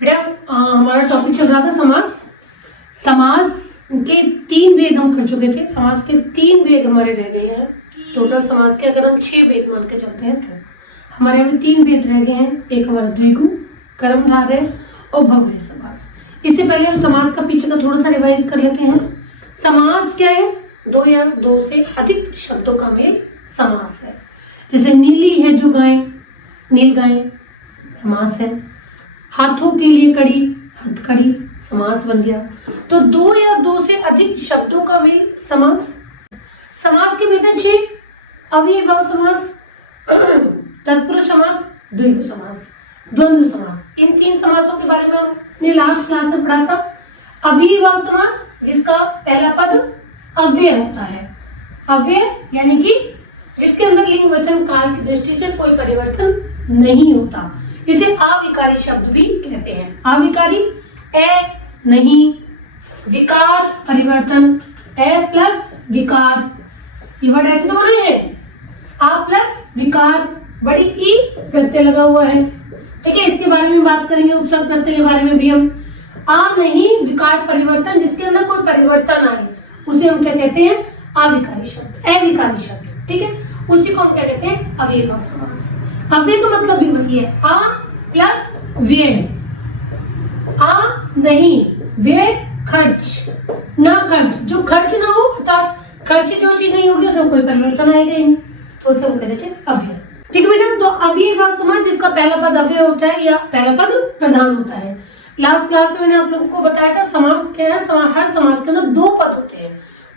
बेटा हमारा टॉपिक चल रहा था समास। समास के 3 भेद हम कर चुके थे। समास के 3 भेद हमारे रह गए हैं। टोटल समास के अगर हम 6 भेद मान के चलते हैं तो हमारे अभी 3 भेद रह गए हैं। एक हमारा द्विगु, कर्मधारय और भवभय समास। इससे पहले हम समास का पीछे का थोड़ा सा रिवाइज कर लेते हैं। समास क्या है? 2 या 2 से अधिक शब्दों का मेल समास है। जैसे नीली है जो गाय, नील गाय समास है। हाथों के लिए कड़ी, हथकड़ी समास बन गया। तो 2 या 2 से अधिक शब्दों का मेल समास। समास के भेद हैं 6। अव्ययीभाव समास, तत्पुरुष समास, द्विगु समास, द्वंद्व समास। इन 3 समासों के बारे में हमने लास्ट क्लास में पढ़ा था। अव्ययीभाव समास जिसका पहला पद अव्यय होता है। अव्यय यानी कि जिसके अंदर लिंग वचन काल की दृष्टि से कोई परिवर्तन नहीं होता, जिसे अविकारी शब्द भी कहते हैं। अविकारी नहीं, विकार परिवर्तन, प्लस विकार, ये वर्ड ऐसे तो बने हैं। प्लस विकार, बड़ी ई प्रत्यय लगा हुआ है। ठीक है, इसके बारे में बात करेंगे। उपसर्ग प्रत्यय के बारे में भी हम। नहीं, विकार परिवर्तन, जिसके अंदर कोई परिवर्तन आए उसे हम क्या कहते हैं? अविकारी शब्द, अविकारी शब्द। ठीक है, उसी को हम क्या कहते हैं? अव्ययीभाव समास। अव्यय का मतलब भी वही है, आ प्लस व्यय। नहीं, व्यय खर्च, ना खर्च, जो खर्च ना हो अर्थात खर्च जो चीज नहीं होगी उसमें कोई परिवर्तन आएगा ही नहीं, तो उसे हम कहते हैं अव्यय। ठीक है बेटा, तो अव्ययीभाव समास जिसका पहला पद अव्यय होता है या पहला पद प्रधान होता है। लास्ट क्लास में मैंने आप लोगों को बताया था समास क्या है। हर समास के अंदर 2 पद होते हैं,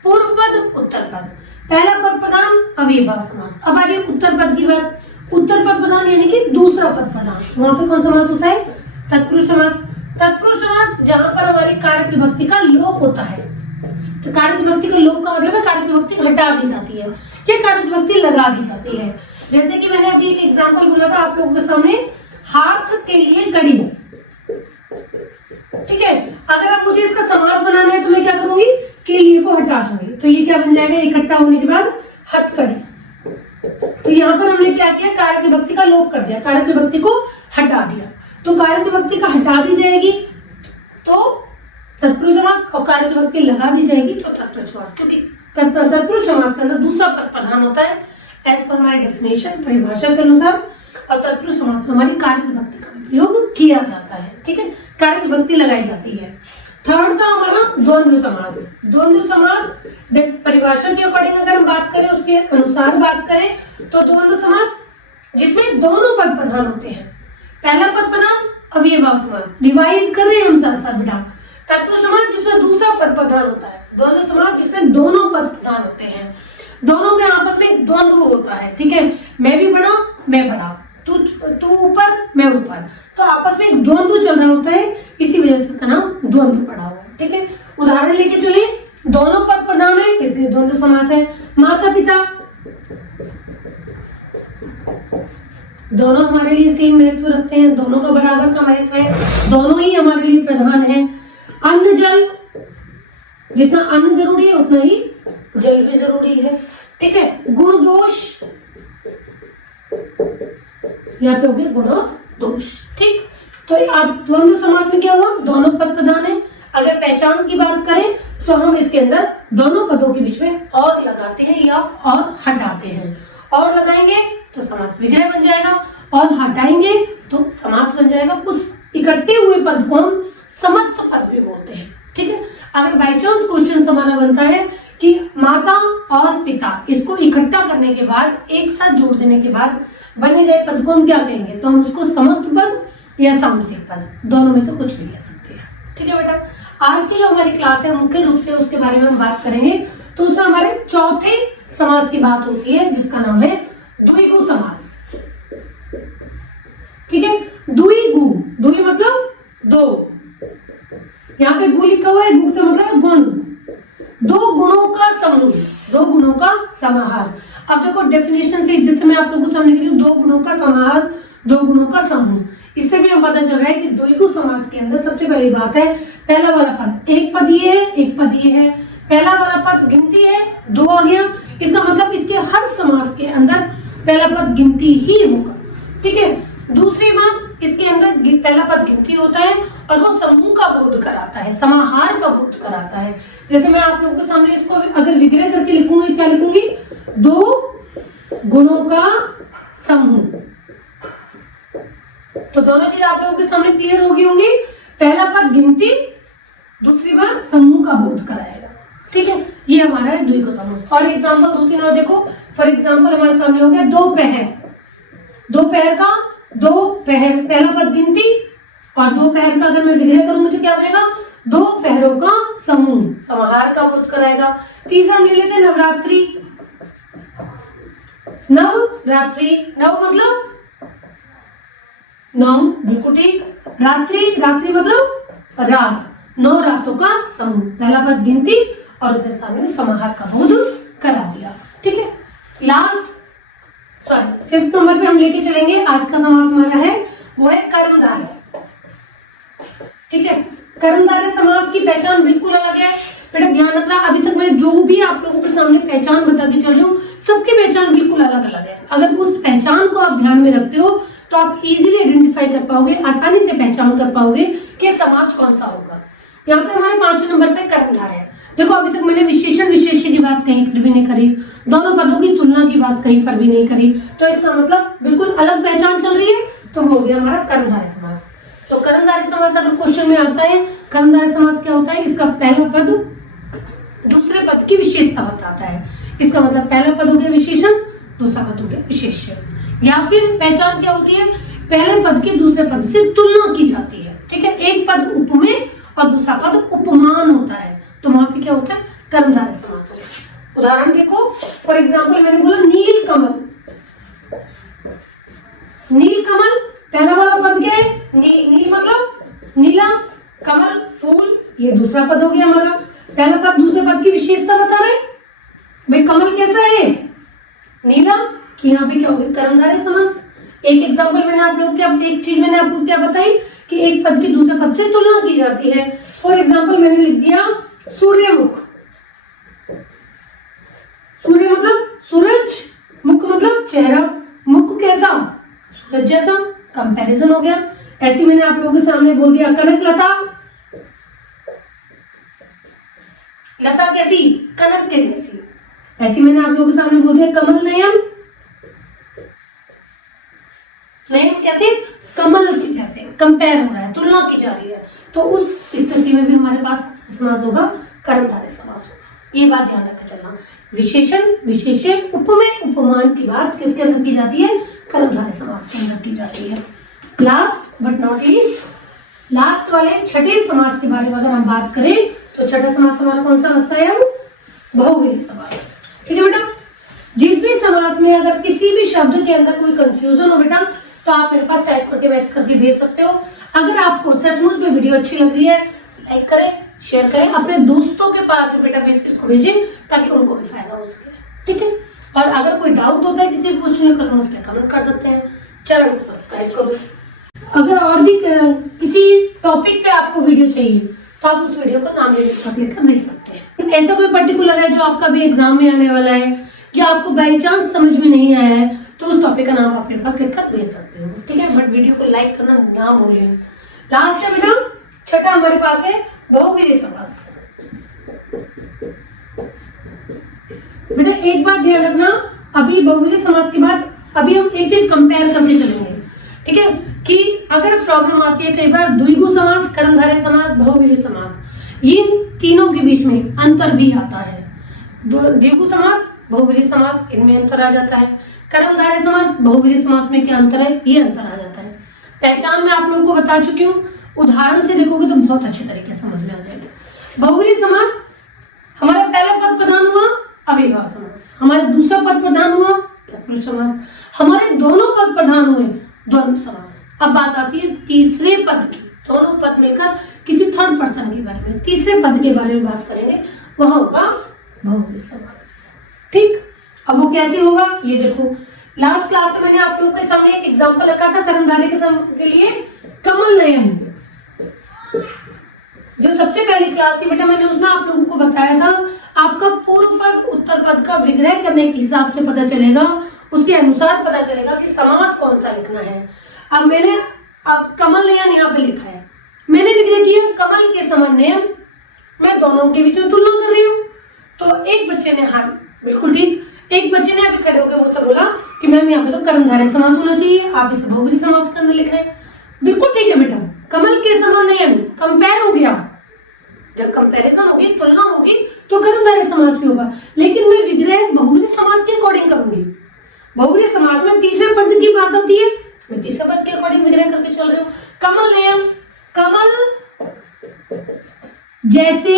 पूर्व पद, उत्तर पद। पहला पद प्रधान, अव्ययीभाव समास। अब आ रही है उत्तर पद की बात। उत्तर पद प्रधान यानी कि दूसरा पद प्रधान, वहां पे कौन समास होता है? तत्पुरुष समास। तत्पुरुष समास जहां पर हमारी कार्य विभक्ति का लोप होता है। तो कार्य विभक्ति का लोप का मतलब है कार्य विभक्ति हटा दी जाती है या कार्य विभक्ति लगा दी जाती है। जैसे कि मैंने अभी एक एग्जांपल बोला था आप लोगों के सामने, हाथ के लिए कड़ी। ठीक है, अगर अब मुझे इसका समास बनाना है तो मैं क्या करूंगी? के लिए को हटा दूंगी, तो ये क्या बन जाएगा? इकट्ठा होने के बाद हथकड़ी। तो यहाँ पर हमने क्या किया? कार्य विभक्ति का लोप कर दिया, कार्य विभक्ति को हटा दिया। तो कार्य विभक्ति का हटा दी जाएगी तो तत्पुरुष समास, और कार्य विभक्ति लगा दी जाएगी तो तत्पुरुष समास। क्योंकि तत्पुरुष समास के अंदर दूसरा पद प्रधान होता है एज पर हमारी डेफिनेशन, परिभाषा के अनुसार, और तत्पुरुष समास में हमारी कार्य विभक्ति का प्रयोग किया जाता है। ठीक है, कार्य विभक्ति लगाई जाती है। थर्ड था हमारा द्वंद्व समास। द्वंद्व समास परिभाषा के अकॉर्डिंग अगर हम बात करें, उसके अनुसार बात करें तो द्वंद्व समास जिसमें दोनों पद प्रधान होते हैं। पहला पद प्रधान अव्ययीभाव समास, रिवाइज कर रहे हैं हम साथ साथ बेटा। तत्पुरुष समास जिसमें दूसरा पद प्रधान होता है। द्वंद्व समास जिसमें दोनों पद प्रधान होते हैं, दोनों में आपस में द्वंद्व होता है। ठीक है, मैं भी बड़ा, मैं बड़ा, तू ऊपर, मैं ऊपर, तो आपस में एक द्वंद्व चल रहा होता है, इसी वजह से इसका नाम द्वंद्व पड़ा हुआ है। ठीक है, उदाहरण लेके चले, दोनों पद प्रधान है इसलिए द्वंद्व समास है। माता पिता दोनों हमारे लिए सेम महत्व रखते हैं, दोनों का बराबर का महत्व है, दोनों ही हमारे लिए प्रधान है। अन्न जल, जितना अन्न जरूरी है उतना ही जल भी जरूरी है। ठीक है, गुण दोष, यहाँ पे हो गया गुण और दोष। ठीक, तो आप द्वंद्व समास में क्या हुआ? दोनों पद प्रधान है। अगर पहचान की बात करें तो हम इसके अंदर दोनों पदों के बीच में और लगाते हैं या और हटाते हैं। और लगाएंगे तो समास विग्रह बन जाएगा, और हटाएंगे तो समास बन जाएगा। उस इकट्ठे हुए पद को हम समस्त पद भी बोलते हैं। ठीक है, अगर बाई चांस क्वेश्चन हमारा बनता है कि माता और पिता, इसको इकट्ठा करने के बाद, एक साथ जोड़ देने के बाद बने गए पद को हम क्या कहेंगे? तो हम उसको समस्त पद या सामसिक पद, दोनों में से कुछ भी कह सकते हैं। ठीक है बेटा, आज की जो हमारी क्लास है मुख्य रूप से उसके बारे में हम बात करेंगे। तो उसमें हमारे चौथे समास की बात होती है जिसका नाम है द्विगु समास। ठीक है, द्विगु, द्वि मतलब 2, यहाँ पे गु लिखा हुआ है, गु से मतलब गुण, 2 गुणों का समूह, 2 गुणों का समाहार। अब देखो डेफिनेशन से, जिससे मैं आप लोगों को सामने करी हूँ, 2 गुणों का समाहार, 2 गुणों का समूह। इससे भी हम पता चल रहा है कि द्विगु समास के अंदर सबसे पहली बात है, पहला वाला पद एक पद ये है, एक पद ये है। पहला वाला पद गिनती है, 2 आ गया, इसका मतलब इसके हर समास के अंदर पहला पद गिनती ही होगा। ठीक है, दूसरी बात, इसके अंदर पहला पद गिनती होता है और वो समूह का बोध कराता है, समाहार का बोध कराता है। जैसे मैं आप लोगों के सामने इसको अगर विग्रह करके लिखूंगी, क्या लिखूंगी? दो गुणों का समूह। तो दोनों चीज आप लोगों के सामने क्लियर होगी होंगी। पहला पद गिनती, दूसरी बात समूह का बोध कराएगा। ठीक है, ये हमारा है द्विगु समूह। और एग्जांपल 2-3 और देखो। फॉर एग्जांपल हमारे सामने हो गया दोपहर। दोपहर का दोपहर, पहला पद गिनती और दोपहर का अगर मैं विग्रह करूंगी तो क्या बनेगा? दो पहरों का समूह, समाहार का बोध कराएगा। तीसरा हम ले लेते हैं नवरात्रि। नवरात्रि, नव मतलब नौ, बिल्कुल ठीक। रात्रि, रात्रि मतलब रात, 9 रातों का समूह। पहला पद गिनती और उसे सामने समाहार का बोध करा दिया। ठीक है, लास्ट 5th नंबर पे हम लेके चलेंगे। आज का समास हमारा है वो है कर्मधारय। ठीक है, कर्मधारय समास की पहचान बिल्कुल अलग है। बेटा ध्यान रखना, अभी तक मैं जो भी आप लोगों के सामने पहचान बता के चल रही हूँ, सबकी पहचान बिल्कुल अलग अलग है। अगर उस पहचान को आप ध्यान में रखते हो तो आप इजीली आइडेंटिफाई कर पाओगे, आसानी से पहचान कर पाओगे कि समास कौन सा होगा। यहाँ पे हमारे 5वें नंबर पे कर्मधारय। देखो अभी तक मैंने विशेषण विशेष्य की बात कहीं पर भी नहीं करी, दोनों पदों की तुलना की बात कहीं पर भी नहीं करी, तो इसका मतलब बिल्कुल अलग पहचान चल रही है। तो हो गया हमारा कर्मधारय समास। तो कर्मधारय समास अगर क्वेश्चन में आता है, कर्मधारय समास क्या होता है? इसका पहला पद दूसरे पद की विशेषता बताता है। इसका मतलब पहला पद हो गया विशेषण, दूसरा पद हो गया विशेष्य। या फिर पहचान क्या होती है? पहले पद की दूसरे पद से तुलना की जाती है। ठीक है, एक पद उपमेय और दूसरा पद उपमान होता है, तो वहां पे क्या होता है? कर्मधारय समास होता है। उदाहरण देखो, फॉर एग्जाम्पल मैंने बोला नील कमल। नील कमल, पहला वाला पद क्या है? नील मतलब नीला, कमल फूल, ये दूसरा पद हो गया हमारा। पहला पद दूसरे पद की विशेषता बता रहे, भाई कमल कैसा है? नीला, तो यहाँ पे क्या हो गया? कर्मधारय समास। एक एग्जाम्पल मैंने आप लोग क्या, एक चीज मैंने आपको क्या बताई कि एक पद की दूसरे पद से तुलना की जाती है। फॉर एग्जाम्पल मैंने लिख दिया सूर्यमुख। सूर्य मतलब सूरज, मुख मतलब चेहरा, मुख कैसा? सूरज जैसा, कंपैरिजन हो गया। ऐसी मैंने आप लोगों के सामने बोल दिया कनक लता। लता कैसी? कनक के जैसी। ऐसी मैंने आप लोगों के सामने बोल दिया कमल नयन। नयन कैसे? कमल के जैसे, कंपेयर हो रहा है, तुलना की जा रही है। तो उस स्थिति में भी हमारे पास समास होगा? कर्मधारय समास होगा। ये बात ध्यान रखकर चलना। विशेषण विशेष्य उपमेय उपमान की बात किसके अंदर की जाती है? कर्मधारय समास के अंदर की जाती है। Last but not least, last वाले छठे समास के बारे में अगर हम बात करें तो छठा समास हमारा कौन सा बचता है? बहुव्रीहि समास। ठीक है बेटा, जिस भी समास में अगर किसी भी शब्द के अंदर कोई कंफ्यूजन हो बेटा, तो आप मेरे पास टाइप करके मैसेज करके भेज सकते हो। अगर आपको सचमुच में वीडियो अच्छी लग रही है, लाइक करें, शेयर करें, अपने दोस्तों के पास भी बेटा इसको भेजें ताकि उनको भी फायदा हो सके। ठीक है, और अगर कोई डाउट होता है किसी भी क्वेश्चन में, उस पर कमेंट कर सकते हैं। चैनल को सब्सक्राइब करो। अगर और भी किसी टॉपिक पे आपको वीडियो चाहिए तो आप उस वीडियो का नाम लेकर भेज सकते हैं। ऐसा कोई पर्टिकुलर है जो आपका भी एग्जाम में आने वाला है या आपको बाई चांस समझ में नहीं आया है, तो उस टॉपिक का नाम आप मेरे पास लिखकर भेज सकते हो। ठीक है, बट वीडियो को लाइक करना ना भूलें। लास्ट है बेटा छठा हमारे पास है बहुव्रीहि समास। बेटा एक बात ध्यान रखना, अभी बहुव्रीहि समास के बाद अभी हम एक चीज कंपेयर करके चलेंगे। ठीक है, कि अगर प्रॉब्लम आती है कई बार द्विगु समास, कर्मधारय समास, बहुव्रीहि समास, इन तीनों के बीच में अंतर भी आता है। द्विगु समास, बहुव्रीहि समास, इनमें अंतर आ जाता है। कर्मधारय समास, बहुव्रीहि समास में क्या अंतर है? ये अंतर आ जाता है। पहचान मैं आप लोगों को बता चुकी हूँ, उदाहरण से देखोगे तो बहुत अच्छे तरीके से समझ में आ जाएगा। बहुव्रीहि समास, हमारा पहला पद प्रधान हुआ अव्ययभाव समास, हमारा दूसरा पद प्रधान हुआ तत्पुरुष समास, हमारे दोनों पद प्रधान हुए द्वंद्व समास। अब बात आती है तीसरे पद की, दोनों पद मिलकर किसी थर्ड पर्सन के बारे में, तीसरे पद के बारे में बात करेंगे, वह होगा बहुव्रीहि समास। ठीक, अब वो कैसे होगा ये देखो। लास्ट क्लास में मैंने आप लोगों के सामने एक एग्जांपल रखा था कर्मधारय के लिए, कमल नयन। जो सबसे पहली क्लास थी बेटा, मैंने उसमें आप लोगों को बताया था आपका पूर्व पद उत्तर पद का विग्रह करने के हिसाब से पता चलेगा, उसके अनुसार पता चलेगा कि समास कौन सा लिखना है। अब मैंने अब कमल नयन यहाँ पे लिखा है, मैंने विग्रह किया कमल के समान नयन, मैं दोनों के बीच में तुलना कर रही हूँ। तो एक बच्चे ने, हाँ बिल्कुल ठीक, एक बच्चे ने अभी खड़े होकर मुझसे बोला कि मैम यहाँ पे तो कर्मधारय समास होना चाहिए, आप इसे बहुव्रीहि समास के अंदर लिख रहे हैं। बिल्कुल ठीक है बेटा, कमल के समान नयन कंपेयर हो गया, जब कंपैरिजन होगी, तुलना होगी तो कर्मधारय समास भी होगा, लेकिन मैं विग्रह बहुव्रीहि समास के अकॉर्डिंग करूंगी। बहुव्रीहि समास में तीसरे पद की बात होती है, मैं तीसरे पद के अकॉर्डिंग विग्रह करके चल रही हूँ। कमल नयन, कमल जैसे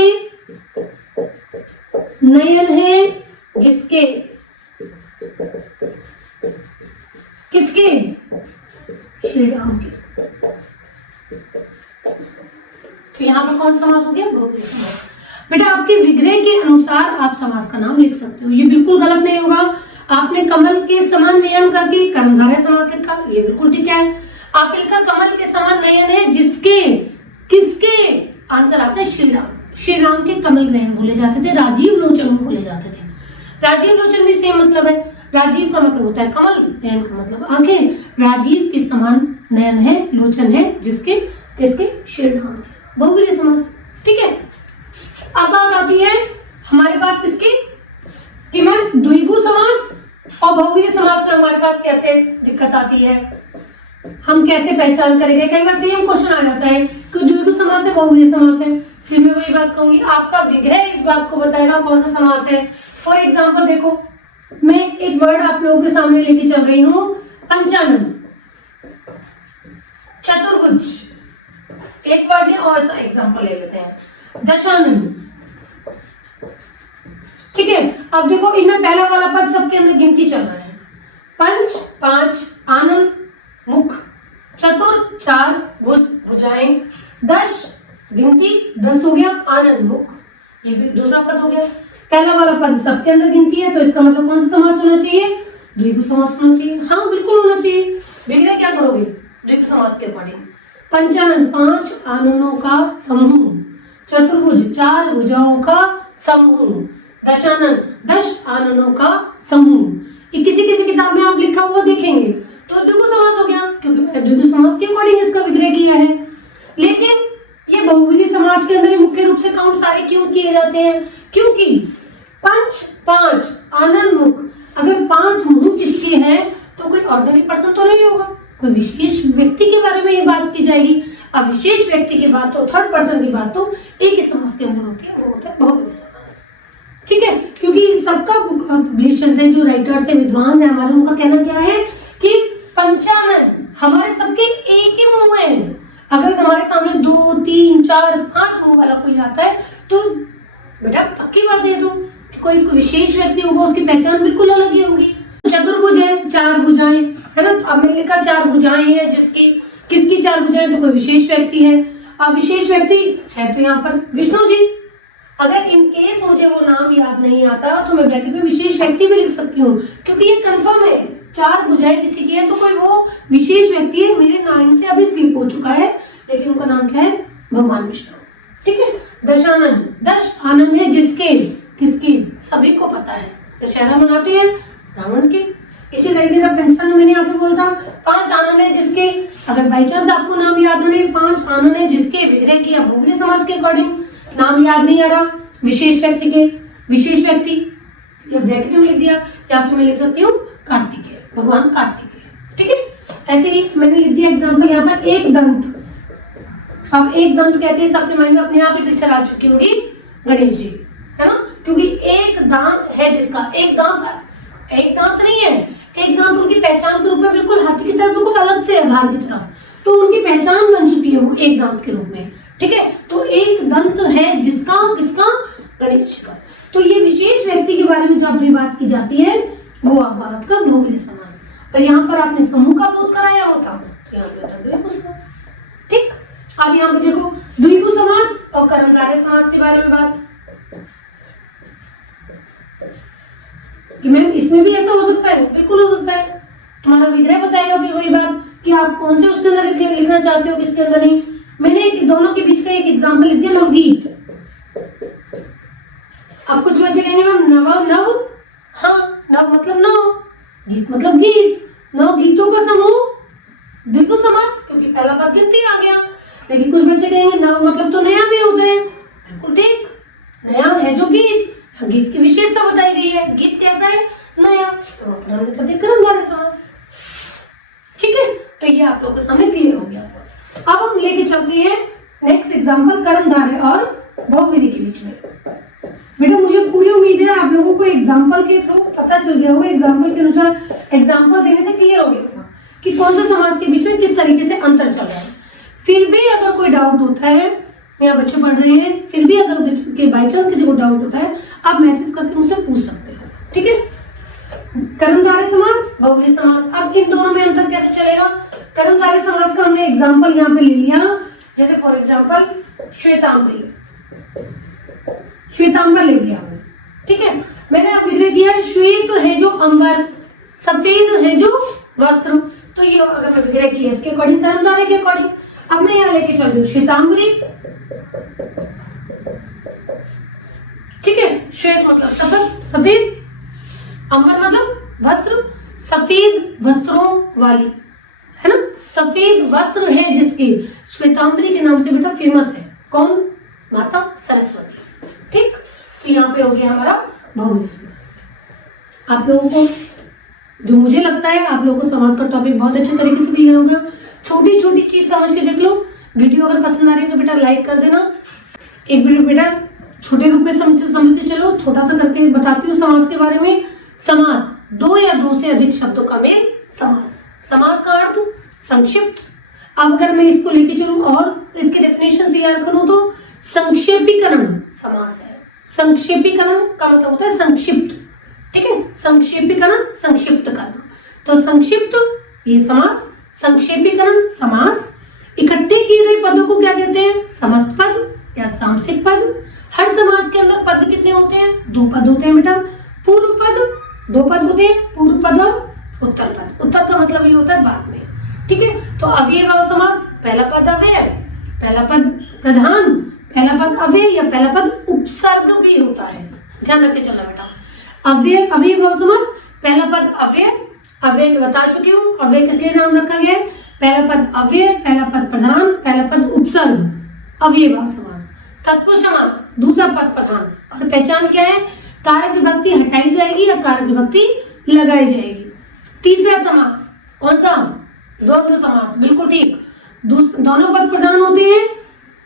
नयन है जिसके, किसके, श्री राम के। तो यहाँ पर कौन समास हो गया, बहुव्रीहि समास। बेटा आपके विग्रह के अनुसार आप समास का नाम लिख सकते हो, ये बिल्कुल गलत नहीं होगा। आपने कमल के समान नयन करके कर्मधारय समास लिखा, ये बिल्कुल ठीक है। आपने लिखा कमल के समान नयन है जिसके, किसके, आंसर आता है श्री राम। श्री राम के कमल नयन बोले जाते थे, राजीव लोचन बोले जाते थे। राजीव लोचन भी सेम मतलब है, राजीव का मतलब होता है कमल, नयन का मतलब आंखें, राजीव के समान नयन है, लोचन है जिसके, किसके, श्री राम के, बहुव्रीहि समास। ठीक है, अब बात आती है हमारे पास किसकी, कि मैम द्विगु समास और बहुव्रीहि समास में हमारे पास कैसे दिक्कत आती है, हम कैसे पहचान करेंगे। कई बार सेम क्वेश्चन आ जाता है कि द्विगु समास है, बहुव्रीहि समास है, फिर मैं वही बात कहूंगी, आपका विग्रह इस बात को बताएगा कौन सा समास है। फॉर एग्जाम्पल देखो, मैं एक वर्ड आप लोगों के सामने लेके चल रही हूँ, पंचानन, चतुर्भुज, एक वर्ड ने और सा एग्जाम्पल ले लेते हैं, दशानन। ठीक है, अब देखो इनमें पहला वाला पद सबके अंदर गिनती चल रहा है, पंच पांच, आनंद मुख, चतुर चार, भुज भुजाएं, दश गिनती 10 हो गया, आनंद मुख, ये भी दूसरा पद हो गया। पहला वाला पद सबके अंदर गिनती है, तो इसका मतलब कौन सा समास होना चाहिए, द्विगु समास होना चाहिए। हाँ बिल्कुल होना चाहिए। विग्रह क्या करोगे, द्विगु समास के अकॉर्डिंग। पंचानन 5 आननों का समूह, चतुर्भुज 4 भुजाओं का समूह, दशानन 10 आननों का समूह। ये किसी किसी किताब में आप लिखा हुआ देखेंगे तो द्विगु समास हो गया, क्योंकि मैंने द्विगु समास के अकॉर्डिंग इसका विग्रह किया है। लेकिन ये बहुव्रीहि समास के अंदर मुख्य रूप से काउंट सारे क्यों किए जाते हैं, क्योंकि पंच 5 आनंद मुख, अगर 5 मुंह किसके हैं तो कोई ऑर्डिनरी पर्सन तो नहीं होगा, कोई विशेष व्यक्ति के बारे में ये बात की जाएगी। अब विशेष व्यक्ति की बात तो, थर्ड पर्सन की बात तो एक ही समास के अंदर होती है, वो होता है बहुव्रीहि समास। ठीक है, क्योंकि सबका पब्लिशर्स है, जो राइटर्स है, विद्वान है हमारे, उनका कहना क्या है कि पंचानन हमारे सबके एक ही मुंह है। अगर हमारे सामने 2 3 4 5 मुंह वाला कोई आता है तो बेटा पक्की बात है, तो कोई विशेष व्यक्ति होगा, उसकी पहचान बिल्कुल अलग ही होगी। चतुर्भुज है, 4 भुजाएं है ना, तो अब मैंने लिखा 4 भुजाएं हैं जिसकी, किसकी 4 भुजाएं, तो कोई विशेष व्यक्ति है। अब विशेष व्यक्ति है तो यहाँ पर विष्णु जी। अगर इन केस मुझे वो नाम याद नहीं आता तो मैं ब्रैकेट में विशेष व्यक्ति भी लिख सकती हूँ, क्योंकि ये कंफर्म है 4 भुजाएं किसी की है तो कोई वो विशेष व्यक्ति है। मेरे नाम से अभी स्लिप हो चुका है, लेकिन उनका नाम क्या है, भगवान विष्णु। ठीक है, दशानन 10 आनंद है जिसके, किसके, सभी को पता है, दशहरा मनाते हैं रावण के। इसी तरीके से पंचानन मैंने यहाँ पे बोलता 5 आनंद है जिसके, अगर बाई चांस आपको नाम याद नहीं, 5 आनंद है जिसके विग्रह किया बहुव्रीहि समास के अकॉर्डिंग, नाम याद नहीं आ रहा, विशेष व्यक्ति के, विशेष व्यक्ति या ब्रैकेट में लिख दिया, या फिर मैं लिख सकती हूँ कार्तिकेय, भगवान कार्तिकेय। ठीक है, ऐसे ही मैंने लिख दिया एग्जाम्पल यहाँ पर एक दंत। अब एक दंत कहते हैं, सबके माइंड में अपने आप ही पिक्चर आ चुकी होगी गणेश जी, है ना, क्योंकि एक दांत है जिसका, एक दांत नहीं है, एक दांत उनकी पहचान के रूप में बिल्कुल हाथी की तरफ बिल्कुल अलग से है बाहर की तरफ, तो उनकी पहचान बन चुकी है वो एक दांत के रूप में। ठीक है, तो एक दंत है जिसका, किसका, गणेश जी का। तो ये विशेष व्यक्ति के बारे में जब भी बात की जाती है वो आपका बहुव्रीहि समास, और यहाँ पर आपने समूह का बोध कराया होता तो यहाँ पे द्विगु समास। ठीक, अब यहाँ पे देखो द्विगु समास और कर्मधारय समास के बारे में बात, कि मैम इसमें भी ऐसा हो सकता है, बिल्कुल हो सकता है, तुम्हारा विग्रह बताएगा फिर वही बात कि आप कौन से उसके अंदर लिखना चाहते हो, किसके अंदर नहीं। मैंने दोनों के बीच का एक एग्जाम्पल लिख दिया, नवगीत। अब कुछ बच्चे कहेंगे मैम नव, हाँ नव मतलब नौ, गीत मतलब गीत, 9 गीतों का समूह द्विगु समास, क्योंकि पहला पद गिनती आ गया। लेकिन कुछ बच्चे कहेंगे ना मतलब तो नया भी होता है। बिल्कुल ठीक, नया है जो गीत, गीत की विशेषता बताई गई है। गीत कैसा है? नया। तो अपना करते कर्मधारय समास। ठीक है, तो ये आप लोगों को समझ क्लियर हो गया। अब हम लेके चलते हैं नेक्स्ट एग्जांपल कर्मधारय और बहुविधि के बीच में। बेटा मुझे पूरी उम्मीद है आप लोगों को एग्जांपल के थ्रू पता चल गया होगा, एग्जांपल के अनुसार एग्जांपल देने से क्लियर हो गया होगा कि कौन सा समास के बीच में किस तरीके से अंतर चल रहा है। फिर भी अगर कोई डाउट होता है या बच्चे पढ़ रहे हैं, फिर भी अगर बाई चांस किसी को डाउट होता है, आप मैसेज करके मुझसे पूछ सकते हैं। ठीक है, कर्मधारय समास, बहुव्रीहि समास। अब इन दोनों में अंतर कैसे चलेगा? कर्मधारय समास का हमने एग्जांपल यहाँ पे ले लिया, जैसे फॉर एग्जांपल श्वेतांबरी, श्वेतांबर ले लिया हमने। ठीक है, मैंने अब विग्रह दिया श्वेत है जो अंबर, सफेद है जो वस्त्र। तो ये अगर मैं विग्रह किया इसके अकॉर्डिंग, कर्मधारय के अकॉर्डिंग। अब मैं यहाँ लेके चल रही हूँ श्वेतांबरी। ठीक है, श्वेत मतलब सफेद, अंबर मतलब वस्त्र, सफेद वस्त्रों वाली, है ना। सफेद वस्त्र है जिसके, श्वेतांबरी के नाम से बेटा फेमस है। कौन? माता सरस्वती। ठीक, तो यहाँ पे हो गया हमारा बहुव्रीहि समास। आप लोगों को जो मुझे लगता है आप लोगों को समास का टॉपिक बहुत अच्छे तरीके से क्लियर हो गया। छोटी छोटी चीज समझ के देख लो। वीडियो अगर पसंद आ रही है तो बेटा लाइक कर देना। एक वीडियो बेटा छोटे रूप में समझते चलो, छोटा सा करके बताती हूँ समास के बारे में। समास, दो या दो से अधिक शब्दों का मेल समास। समास का अर्थ संक्षिप्त। अब अगर मैं इसको लेके चलूं और इसके डेफिनेशन तैयार करूं तो संक्षेपीकरण समास है। संक्षेपीकरण का मतलब होता है संक्षिप्त। ठीक है, संक्षेपीकरण, संक्षिप्त करना। तो संक्षिप्त ये समास, संक्षेपीकरण समास। इकट्ठे किए गए पदों को क्या कहते हैं? समस्त पद या सामसिक पद। हर समास के अंदर पद कितने होते हैं? दो पद होते हैं बेटा। पूर्व पद, दो पद होते हैं, पूर्व पद और उत्तर पद। उत्तर का मतलब ये होता है बाद में। ठीक है, तो अव्ययभाव समास, पहला पद अव्यय, पहला पद प्रधान, पहला पद अव्यय या पहला पद उपसर्ग भी होता है। ध्यान रख के चलना बेटा। अव्ययभाव समास, पहला पद अव्यय, अव्यय बता चुकी हूँ। अव्यय किस लिए नाम रखा गया है? पहला पद अव्यय, पहला पद प्रधान, पहला पद उपसर्ग, अव्ययभाव समास। तत्पुरुष समास, दूसरा पद प्रधान। और पहचान क्या है? कारक विभक्ति हटाई जाएगी या कारक विभक्ति लगाई जाएगी। तीसरा समास कौन सा? द्वंद्व समास, बिल्कुल ठीक। दोनों पद प्रधान होते हैं।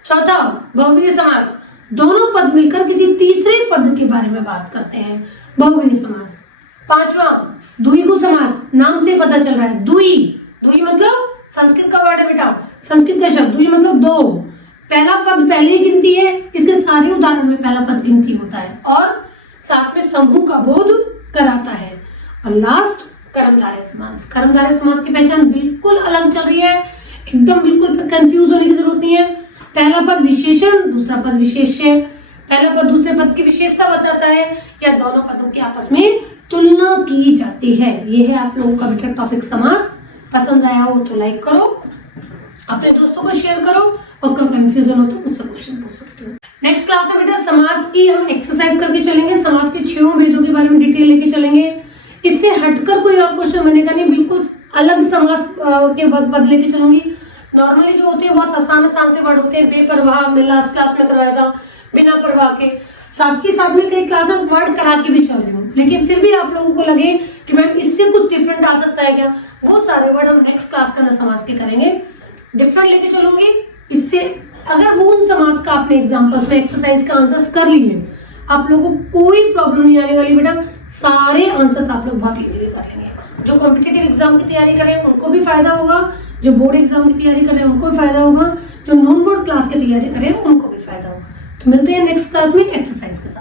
चौथा बहुव्रीहि समास, दोनों पद मिलकर किसी तीसरे पद के बारे में बात करते हैं, बहुव्रीहि समास। पांचवा द्विगु समास, नाम से पता चल रहा है। द्वि मतलब संस्कृत का वर्ड है बेटा, संस्कृत का शब्द। द्वि मतलब दो, पहला पद पहले गिनती है। इसके सारे उदाहरण में पहला पद गिनती होता है और साथ में समूह का बोध कराता है। और लास्ट कर्मधारय समास। कर्मधारय समास की पहचान बिल्कुल अलग चल रही है, एकदम बिल्कुल कंफ्यूज होने की जरूरत नहीं है। पहला पद विशेषण, दूसरा पद विशेष्य। पहला पद दूसरे पद की विशेषता बताता है या दोनों पदों की आपस में तुलना की जाती है। ये है आप लोगों का बेटा टॉपिक समास। पसंद आया हो तो लाइक करो, अपने दोस्तों को शेयर करो और कोई कंफ्यूजन हो तो मुझसे क्वेश्चन पूछ सकते हो। नेक्स्ट क्लास में बेटा समास की हम एक्सरसाइज करके चलेंगे। समास के 6 भेदों के बारे में डिटेल लेके चलेंगे। इससे हटकर कोई और क्वेश्चन बनेगा नहीं, बिल्कुल अलग समास के पद लेके चलूंगी। नॉर्मली जो होते हैं बहुत आसान से वर्ड होते हैं। बेपरवाह मैं लास्ट क्लास में करवाया था, बिना परवाह के। साथ ही साथ में कई क्लास में वर्ड करा के भी चल रही हूँ, लेकिन फिर भी आप लोगों को लगे कि मैम इससे कुछ डिफरेंट आ सकता है क्या, वो सारे वर्ड हम नेक्स्ट क्लास का समास के करेंगे। डिफरेंट लेके चलूंगी। इससे अगर वो उन समास का आपने एग्जाम्पल्स में एक्सरसाइज का आंसर्स कर लिए, आप लोगों को कोई प्रॉब्लम नहीं आने वाली बेटा। सारे आंसर्स आप लोग बहुत इजीली कर लेंगे। जो कॉम्पिटिटिव एग्जाम की तैयारी कर रहे हैं उनको भी फायदा होगा, जो बोर्ड एग्जाम की तैयारी कर रहे हैं उनको भी फायदा होगा, जो नॉन बोर्ड क्लास की तैयारी कर रहे हैं उनको भी फायदा होगा। तो मिलते हैं नेक्स्ट क्लास में एक्सरसाइज के साथ।